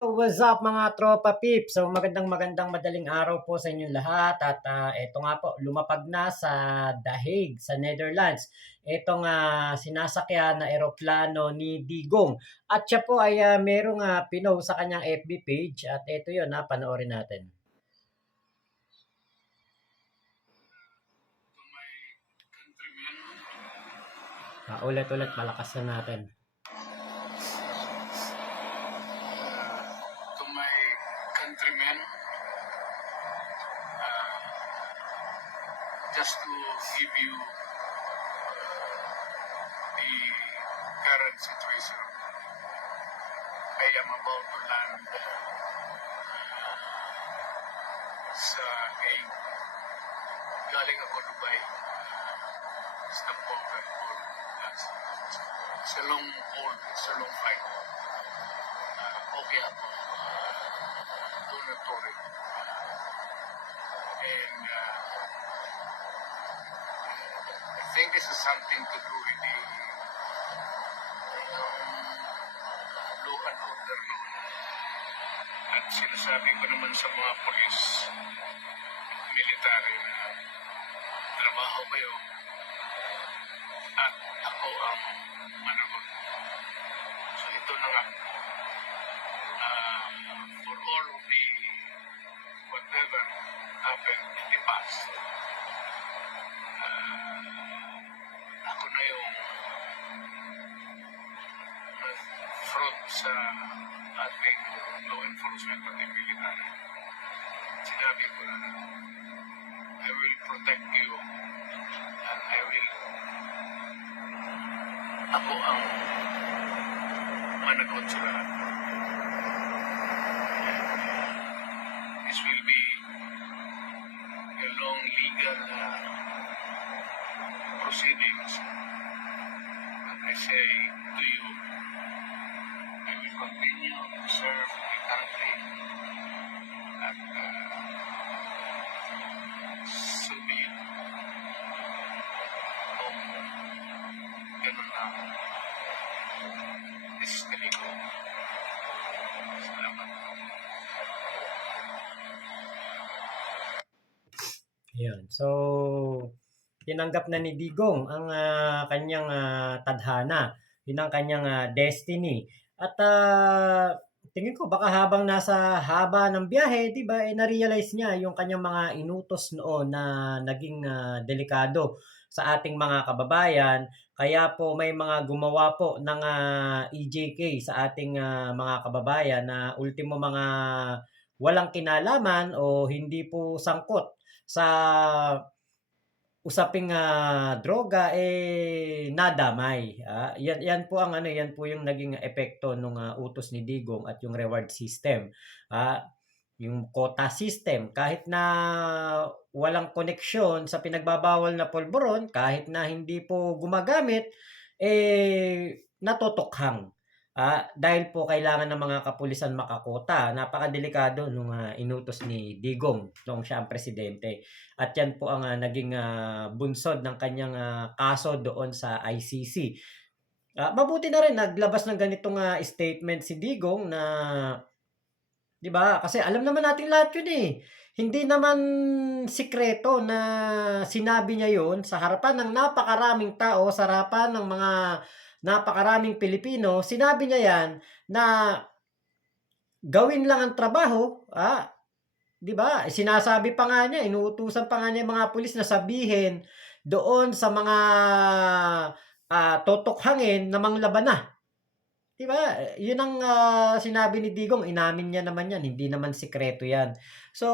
What's up mga tropa pips? So magandang madaling araw po sa inyong lahat at eto nga po lumapag na sa The Hague sa Netherlands. Etong sinasakyan na eroplano ni Digong at siya po ay merong pinost sa kanyang FB page at eto yun panoorin natin. Ulit-ulit malakas na natin. To my countrymen, just to give you the current situation. I am about to land sa Hague. Galing ako Dubai. Stopover or it's a long haul, it's a long flight. Okay ako. Do not worry. And I think this is something to do with the law and order noon. At sinasabi ko naman sa mga polis, military na trabaho kayo at ako ang managot. So ito na nga. For all of the whatever happened in the past, ako na yung front sa ating law enforcement at military. Sinabi ko na I will protect you and ako ang managot sa lahat. This will be a long legal proceedings. And I say to you, I will continue to serve the country at so be it. Ganun na. This is the legal. Salamat. Ayun. So, tinanggap na ni Digong ang kanyang tadhana, yun ang kanyang destiny. At tingin ko baka habang nasa haba ng biyahe, 'di ba, na-realize niya yung kanyang mga inutos noon na naging delikado sa ating mga kababayan. Kaya po may mga gumawa po ng EJK sa ating mga kababayan na ultimo mga walang kinalaman o hindi po sangkot sa usaping droga nadamay. Yan po ang yan po yung naging epekto nung utos ni Digong at yung reward system. Yung quota system kahit na walang koneksyon sa pinagbabawal na polboron, kahit na hindi po gumagamit natutukhang. Dahil po kailangan ng mga kapulisan makakota. Napakadelikado nung inutos ni Digong noong siya ang presidente. At yan po ang naging bunsod ng kanyang kaso doon sa ICC. Mabuti na rin naglabas ng ganitong statement si Digong na 'di ba? Kasi alam naman natin lahat 'yun eh. Hindi naman sikreto na sinabi niya 'yon sa harapan ng napakaraming tao, sa harapan ng mga napakaraming Pilipino. Sinabi niya 'yan na gawin lang ang trabaho, 'di ba? Sinasabi pa nga niya, inuutusan pa nga niya yung mga pulis na sabihin doon sa mga totokhangin na manglaban na. 'Di ba? 'Yun ang sinabi ni Digong, inamin niya naman 'yan, hindi naman sikreto 'yan. So,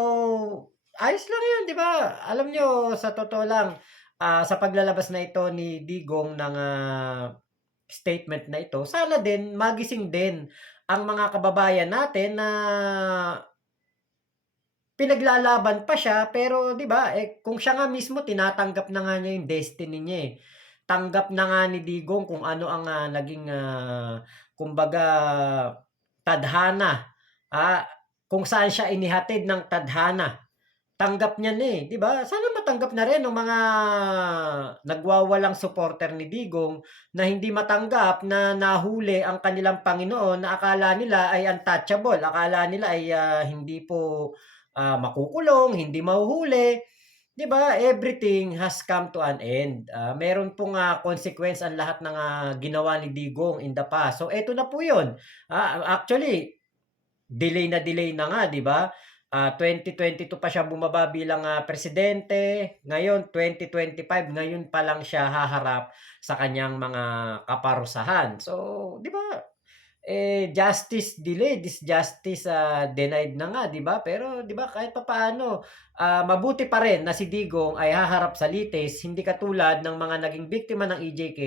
ayos lang 'yun, 'di ba? Alam niyo sa totoo lang, sa paglalabas na ito ni Digong ng statement na ito, sana din magising din ang mga kababayan natin na pinaglalaban pa siya pero 'di ba, kung siya nga mismo tinatanggap na nga niya yung destiny niya, Tanggap na nga ni Digong kung ano ang naging kumbaga tadhana, kung saan siya inihatid ng tadhana. tanggap niyan, eh, 'di ba? Sana matanggap na rin ng mga nagwawalang supporter ni Digong na hindi matanggap na nahuli ang kanilang Panginoon na akala nila ay untouchable, akala nila ay, hindi po, makukulong, hindi mahuhuli, 'di ba? Everything has come to an end. Meron pong, consequence ang lahat ng, ginawa ni Digong in the past. So eto na po 'yun. Actually delay na nga, 'di ba? 2022 pa siya bumaba bilang, presidente, ngayon 2025, ngayon pa lang siya haharap sa kaniyang mga kaparusahan. So, 'di ba, justice delayed is justice, denied na nga, 'di ba? Pero 'di ba kahit papaano, mabuti pa rin na si Digong ay haharap sa litis, hindi katulad ng mga naging biktima ng EJK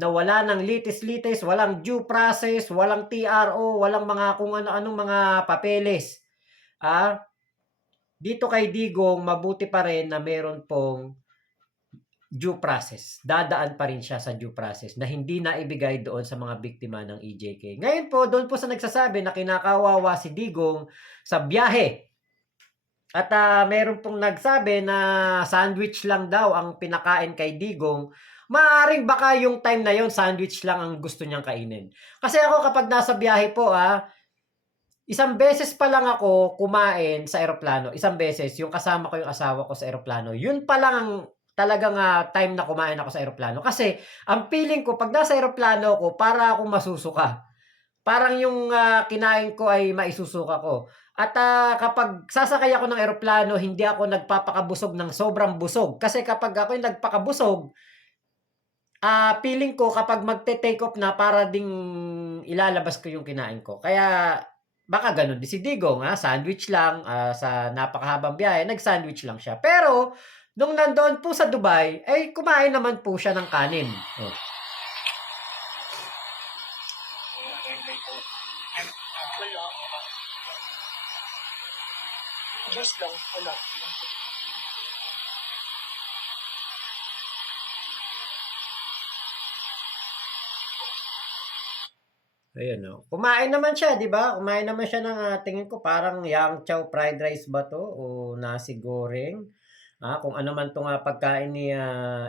na wala ng litis-litis, walang due process, walang TRO, walang mga kung ano-anong mga papeles. Ah, Dito kay Digong mabuti pa rin na meron pong due process. Dadaan pa rin siya sa due process na hindi naibigay doon sa mga biktima ng EJK. Ngayon po, doon po sa nagsasabi na kinakawawa si Digong sa biyahe at, meron pong nagsabi na sandwich lang daw ang pinakain kay Digong, maaaring baka yung time na yon sandwich lang ang gusto niyang kainin. Kasi ako kapag nasa biyahe po, isang beses pa lang ako kumain sa eroplano, isang beses, yung kasama ko yung asawa ko sa eroplano. Yun pa lang ang talagang, time na kumain ako sa eroplano. Kasi ang feeling ko 'pag nasa eroplano ako para akong masusuka. Parang yung, kinain ko ay maisusuka ko. At, kapag sasakay ako ng eroplano hindi ako nagpapakabusog ng sobrang busog. Kasi kapag ako'y nagpakabusog, feeling ko kapag magte-take off na para ding ilalabas ko yung kinain ko. Kaya baka gano'n din si Digong, sandwich lang, sa napakahabang biyahe nag-sandwich lang siya. Pero nung nandoon po sa Dubai, ay kumain naman po siya ng kanin. Oh, Wala. Juice lang, wala. ayun, oh. Kumain naman siya, 'di ba? Kumain naman siya ng, tingin ko parang Yang Chow fried rice ba 'to o nasi goreng. Kung ano man 'tong, pagkain ni,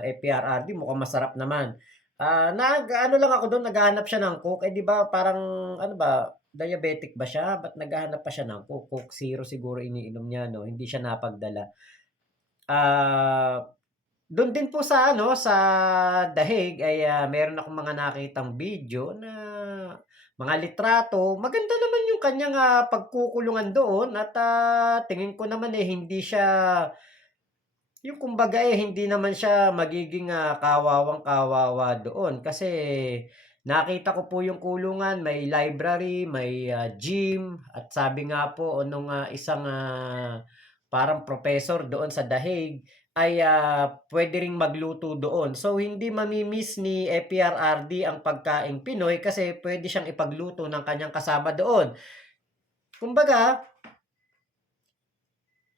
APRRD mukhang masarap naman. Nag-ano lang ako do'n, naghahanap siya ng Coke, eh, 'di ba parang ano ba, diabetic ba siya? Ba't naghahanap pa siya ng Coke? Coke Zero siguro iniinom niya 'no, hindi siya napagdala. Ah, Do'n din po sa ano, sa Dahig ay, meron akong mga nakitang video na mga litrato. Maganda naman yung kanyang, pagkukulungan doon at, tingin ko naman, hindi siya yung kumbaga, hindi naman siya magiging, kawawang-kawawa doon. Kasi nakita ko po yung kulungan, may library, may, gym at sabi nga po nung, isang, parang professor doon sa Dahig ay, puwede ring magluto doon. So, hindi mami-miss ni APRRD ang pagkaing Pinoy kasi puwede siyang ipagluto ng kanyang kasama doon. Kumbaga,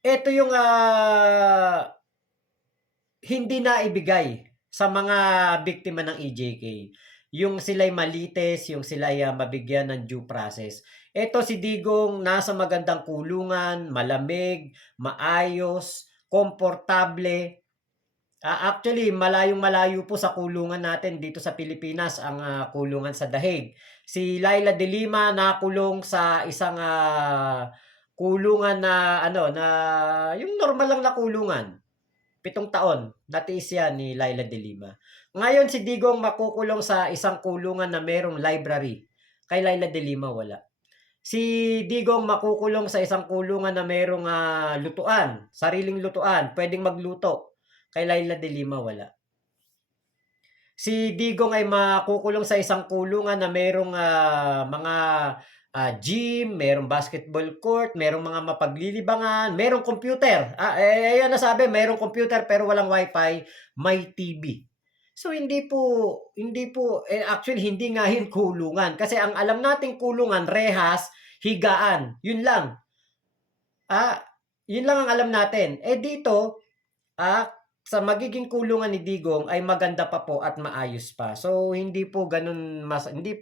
eto yung, hindi naibigay sa mga biktima ng EJK. Yung sila'y malitis, yung sila'y, mabigyan ng due process. Eto si Digong nasa magandang kulungan, malamig, maayos, komportable. Actually malayong-malayo po sa kulungan natin dito sa Pilipinas ang, kulungan sa Dahig. Si Laila de Lima nakulong sa isang, kulungan na ano, na yung normal lang na kulungan. 7 taon, natiis yan ni Laila de Lima. Ngayon si Digong makukulong sa isang kulungan na merong library. Kay Laila de Lima wala. Si Digong makukulong sa isang kulungan na merong, lutuan, sariling lutuan, puwedeng magluto. Kay Laila de Lima wala. Si Digong ay makukulong sa isang kulungan na merong, mga, gym, merong basketball court, merong mga mapaglilibangan, merong computer. Ayan nasabi merong computer pero walang wifi, may TV. So hindi po, actually hindi nga yun kulungan kasi ang alam nating kulungan rehas, higaan, yun lang. Ah, Yun lang ang alam natin. Dito, sa magiging kulungan ni Digong ay maganda pa po at maayos pa. So hindi po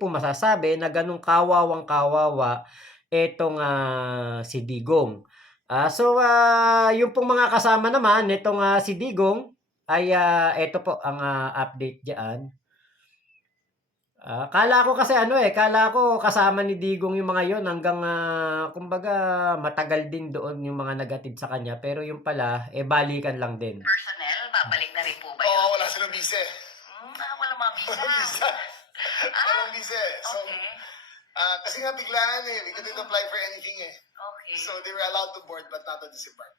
masasabi na gano'n kawawang-kawawa etong, si Digong. Yung pong mga kasama naman nitong, si Digong ay, eto po ang, update diyan. Akala ko kasi ano, akala ko kasama ni Digong yung mga yon hanggang, kumbaga matagal din doon yung mga naghatid sa kanya, pero yung pala, balikan lang din. Personnel, babalik na rin po ba Oo, yun? wala silang bise. Wala mga visa. Visa. Walang bise. So, Okay. kasi nga biglaan we couldn't apply for anything Okay. So, they were allowed to board but not to disembark.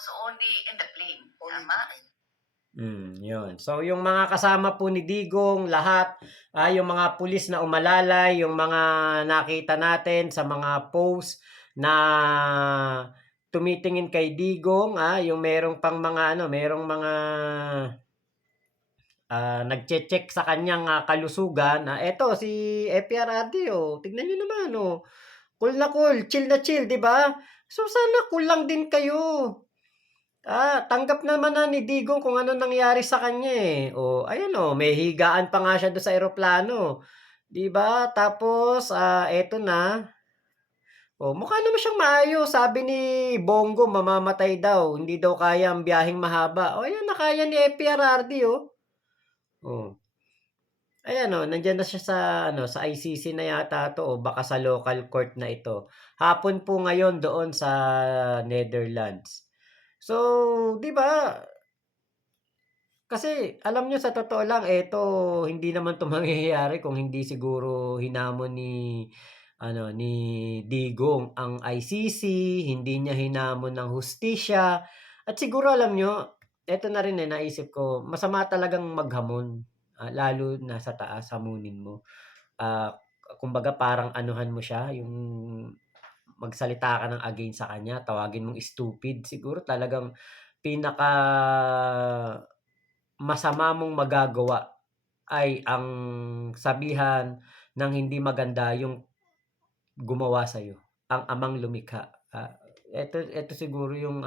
So only in the plane. Only Tama? Yun. So, yung mga kasama po ni Digong, lahat, yung mga pulis na umalalay, yung mga nakita natin sa mga post na tumitingin kay Digong, yung merong pang mga merong mga nagche-check sa kanyang kalusugan. Eto si FPRRD, tignan niyo naman, cool na cool, chill na chill, 'di ba? So sana cool lang din kayo. Tanggap naman na ni Digong kung ano nangyari sa kanya, ayan, may higaan pa nga siya do'n sa eroplano, 'di ba? Tapos, eto na, mukha naman siyang maayos. Sabi ni Bongo mamamatay daw, hindi daw kaya ang biyaheng mahaba. Ayan na kaya ni FPRRD, oh. Oh, ayan, nandiyan na siya sa ICC na yata 'to o baka sa local court na ito. Hapon po ngayon doon sa Netherlands. So, 'di ba, kasi alam niyo sa totoo lang hindi naman 'to mangyayari kung hindi siguro hinamon ni Digong ang ICC, hindi niya hinamon ng hustisya at siguro alam niyo, eto na rin, naisip ko, masama talagang maghamon, lalo na sa taas hamunin mo. Ah, Kumbaga parang anuhan mo siya, yung magsalita ka ng against sa kanya, tawagin mong stupid, siguro talagang pinaka masama mong magagawa ay ang sabihan ng hindi maganda yung gumawa sa'yo, ang amang lumikha. Eto siguro yung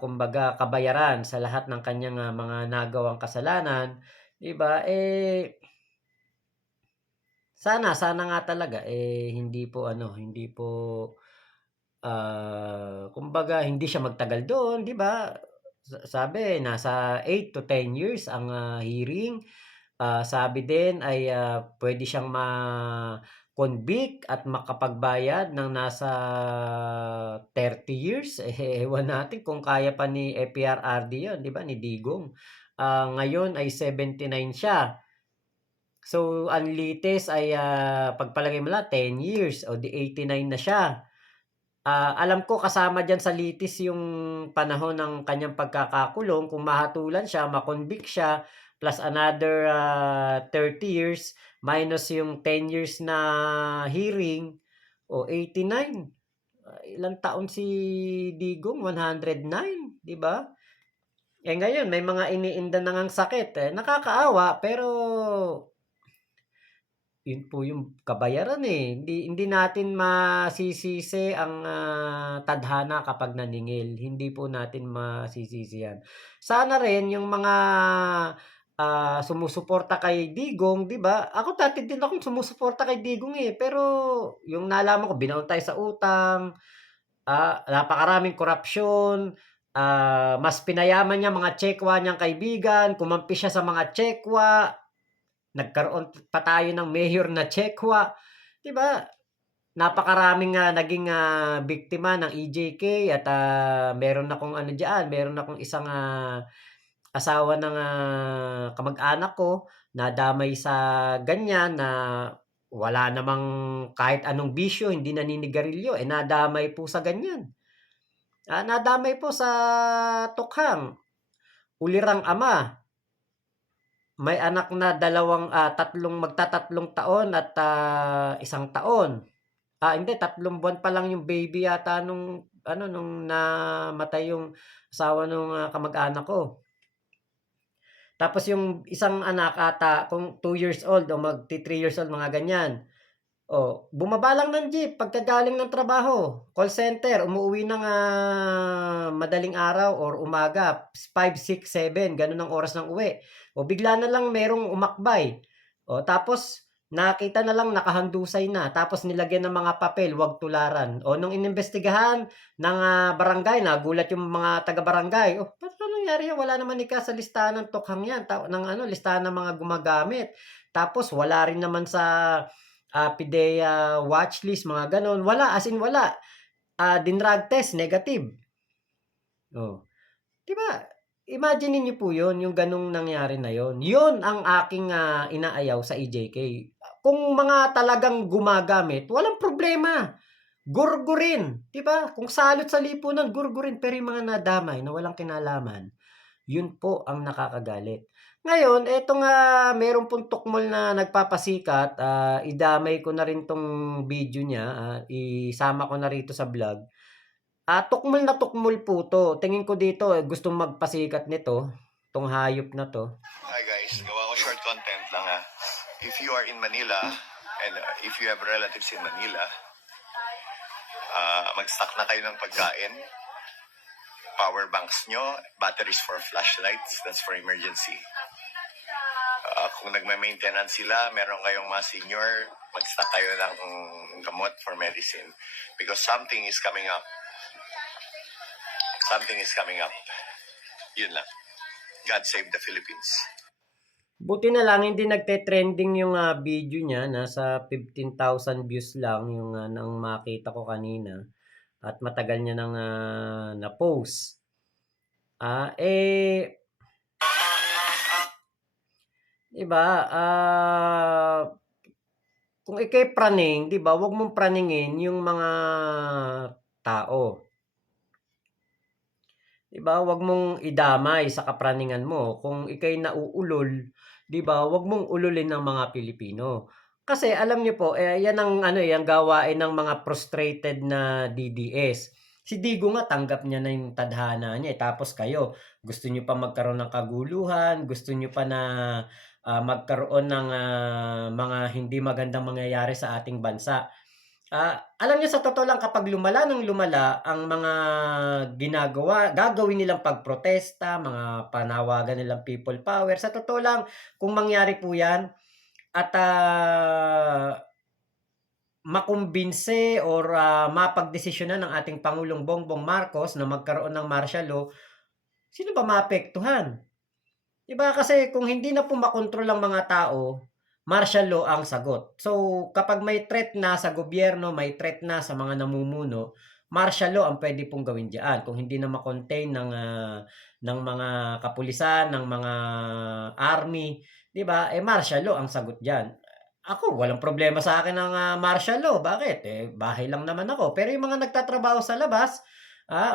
kumbaga kabayaran sa lahat ng kanyang, mga nagawang kasalanan, 'di ba? Sana nga talaga, hindi po, kumbaga hindi siya magtagal doon, 'di ba? Sabi nasa 8 to 10 years ang, hearing. Sabi din ay, puwede siyang ma-convict at makapagbayad ng nasa 30 years. Ewan natin kung kaya pa ni FPRRD 'yun, 'di ba, ni Digong. Ngayon ay 79 siya. So, ang latest ay, pagpalagay mo lang 10 years, o di 89 na siya. Alam ko kasama diyan sa litis yung panahon ng kanyang pagkakakulong, kung mahatulan siya, ma-convict siya, plus another, 30 years minus yung 10 years na hearing, 89. Ilang taon si Digong? 109, 'di ba? Ngayon may mga iniinda na ngang sakit, nakakaawa pero yun po yung kabayaran, Hindi hindi natin masisisi ang, tadhana kapag naningil, hindi po natin masisisi yan. Sana rin yung mga, sumusuporta kay Digong, 'di ba? Ako dati din akong sumusuporta kay Digong, pero yung nalaman ko binaon tayo sa utang, napakaraming korapsyon, mas pinayaman niya mga tsekwa niyang kaibigan, kumampi siya sa mga tsekwa. Nagkaroon pa tayo ng mayor na tsekwa, 'di ba? Napakaraming, naging, biktima ng EJK at, meron akong meron akong isang, asawa ng, kamag-anak ko nadamay sa ganyan na wala namang kahit anong bisyo, hindi naninigarilyo, nadamay po sa ganyan. Nadamay po sa tukhang, ulirang ama. May anak na magtatatlong taon at, 1 taon. Hindi, 3 buwan pa lang yung baby yata nung namatay yung asawa nung, kamag-anak ko. Tapos yung isang anak ata kung 2 years old o magti-3 years old, mga ganyan. Bumaba lang ng jeep pagkagaling ng trabaho, call center, umuuwi ng, madaling araw or umaga, 5, 6, 7 gano'n ang oras ng uwi. Bigla na lang merong umakbay. Tapos nakita na lang nakahandusay na, tapos nilagyan ng mga papel, "Wag tularan." O nung inimbestigahan ng, barangay, nagulat yung mga taga-barangay, "Oh, paano nangyari yan? Wala naman sa listahan ng tukhang yan, ng ano, listahan ng mga gumagamit." Tapos wala rin naman sa, PIDEA watchlist, mga gano'n. Wala, as in wala. Dinrug test, negative. Oh, 'di ba? Imaginin niyo po 'yun, yung gano'ng nangyari na 'yun. 'Yun ang aking, inaayaw sa EJK. Kung mga talagang gumagamit, walang problema, gurgurin, 'di ba? Kung salot sa lipunan, gurgurin. Pero yung mga nadamay na walang kinalaman, 'yun po ang nakakagalit. Ngayon, etong, meron pong tukmol na nagpapasikat, idamay ko na rin 'tong video niya, isama ko na rito sa vlog. Tukmol na tukmol po 'to. Tingin ko dito, gustong magpasikat nito, 'tong hayop na 'to. Hi guys, gawa ko short content lang ha. If you are in Manila and if you have relatives in Manila, mag-stock na kayo ng pagkain, power banks nyo, batteries for flashlights, that's for emergency. Kung nagma-maintenance sila, meron kayong mga senior, mag-stock kayo ng gamot for medicine because something is coming up. Something is coming up. Yun lang. God save the Philippines. Buti na lang hindi nagte-trending yung, video niya, nasa 15,000 views lang yung, nang makita ko kanina at matagal niya nang, na-post. Eh, 'di ba, kung ika'y praning, 'di ba, 'wag mong praningin yung mga tao. 'Di ba, 'wag mong idamay sa kapraningan mo. Kung ika'y nauulol, 'di ba, 'wag mong ululin ang mga Pilipino. Kasi alam niyo po, 'yan ang ano, ang gawain ng mga frustrated na DDS. Si Diggo nga tanggap niya na yung tadhana niya, tapos kayo gusto niyo pa magkaroon ng kaguluhan, gusto niyo pa na, magkaroon ng, mga hindi magandang mangyayari sa ating bansa. Alam niyo, sa totoo lang, kapag lumala ng lumala ang mga gagawin nilang pagprotesta, mga panawagan nilang people power, sa totoo lang, kung mangyari po 'yan at, makumbinse or, mapagdesisyonan ng ating Pangulong Bongbong Marcos na magkaroon ng martial law, sino ba maapektuhan? 'Di ba, kasi kung hindi na po makontrol ang mga tao, martial law ang sagot. So, kapag may threat na sa gobyerno, may threat na sa mga namumuno, martial law ang puwede pong gawin diyan. Kung hindi na ma-contain ng mga kapulisan, ng mga army, 'di ba, martial law ang sagot diyan. Ako, walang problema sa akin ang, martial law. Bakit? Bahay lang naman ako. Pero yung mga nagtatrabaho sa labas,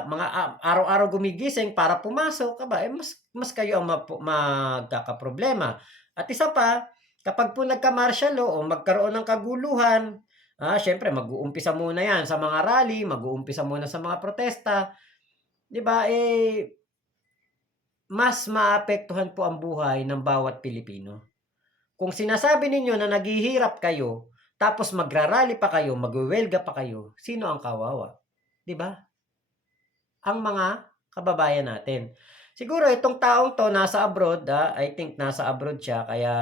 mga, araw-araw gumigising para pumasok, mas kayo ang magkakaproblema. At isa pa, kapag po nagka-martial law o magkaroon ng kaguluhan, siyempre mag-uumpisa muna 'yan sa mga rally, mag-uumpisa muna sa mga protesta, 'di ba, mas maapektuhan po ang buhay ng bawat Pilipino. Kung sinasabi ninyo na naghihirap kayo, tapos magra-rally pa kayo, magwewelga pa kayo, sino ang kawawa? 'Di ba? Ang mga kababayan natin. Siguro itong taong 'to nasa abroad, I think nasa abroad siya kaya,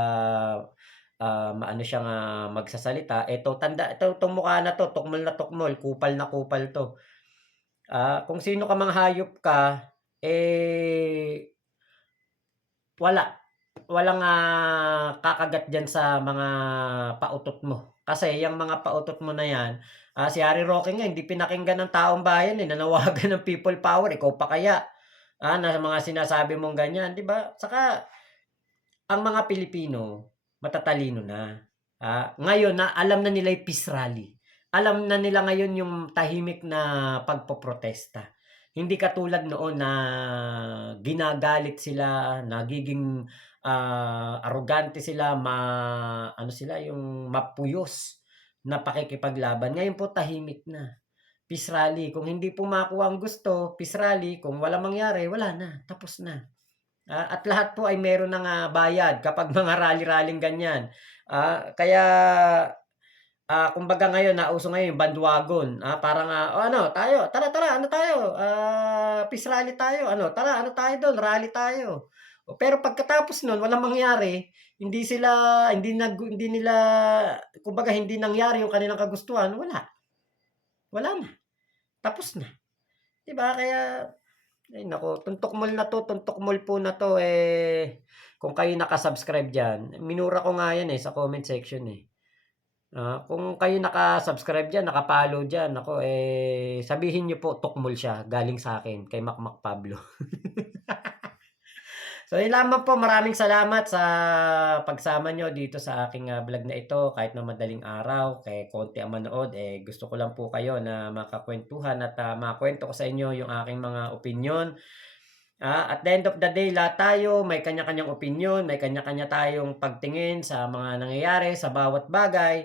maano siyang, magsasalita. Itong mukha na 'to, tukmol na tukmol, kupal na kupal 'to. Kung sino ka mang hayop ka, wala. Walang, kakagat diyan sa mga pautot mo. Kasi yang mga pautot mo na 'yan, si Harry Roque nga hindi pinakinggan ng taong bayan, nanawagan ng people power, ikaw pa kaya, na mga sinasabi mong ganyan, 'di ba? Saka ang mga Pilipino matatalino na. Ngayon na alam na nila yung peace rally. Alam na nila ngayon yung tahimik na pagpoprotesta. Hindi katulad noon na ginagalit sila, nagiging, arogante sila, ano sila, yung mapuyos na pakikipaglaban. Ngayon po tahimik na. Peace rally, kung hindi po makuha ang gusto, peace rally, kung walang mangyari, wala na, tapos na. At lahat po ay meron ng, bayad kapag mga rally-rallying ganyan. Kaya, kumbaga ngayon nauso ngayon yung bandwagon, parang, "O ano tayo, tara, ano tayo, peace rally tayo, ano tara, ano tayo dun, rally tayo." Pero pagkatapos nun walang mangyari, hindi nila kumbaga hindi nangyari yung kanilang kagustuhan, wala. Wala na. Tapos na. 'Di ba? Kaya ay naku, tuntok mol po na 'to, kung kayo naka-subscribe diyan, minura ko nga 'yan, sa comment section, kung kayo naka-subscribe diyan, naka-follow diyan, naku, sabihin niyo po tukmol siya, galing sa akin kay Makmak Pablo. So, yun lamang po. Maraming salamat sa pagsama nyo dito sa aking vlog na ito. Kahit na madaling araw, kay konti ang manood, gusto ko lang po kayo na makakwentuhan at makakwento ko sa inyo yung aking mga opinion. At the end of the day, lahat tayo may kanya-kanyang opinion, may kanya-kanya tayong pagtingin sa mga nangyayari, sa bawat bagay,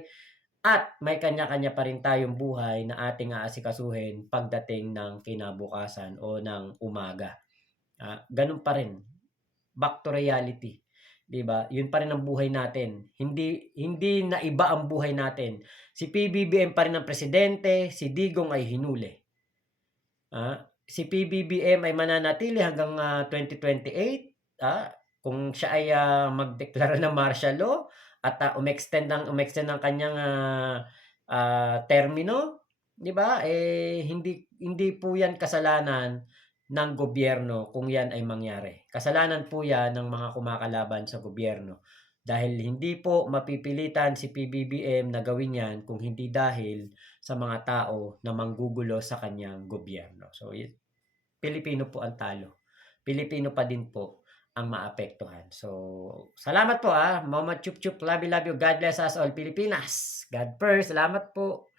at may kanya-kanya pa rin tayong buhay na ating aasikasuhin pagdating ng kinabukasan o ng umaga. Ganun pa rin. Back to reality, 'di ba? 'Yun pa rin ang buhay natin. Hindi na iba ang buhay natin. Si PBBM pa rin ang presidente, si Digong ay hinuli. Si PBBM ay mananatili hanggang 2028, kung siya ay magdeklara ng martial law at umextend ng kanyang termino, 'di ba? Hindi po 'yan kasalanan ng gobyerno kung yan ay mangyari. Kasalanan po yan ng mga kumakalaban sa gobyerno. Dahil hindi po mapipilitan si PBBM na gawin yan kung hindi dahil sa mga tao na manggugulo sa kanyang gobyerno. So, Pilipino po ang talo. Pilipino pa din po ang maapektuhan. So, salamat po Mama Chup Chup, love you, God bless us all, Pilipinas. God first, salamat po.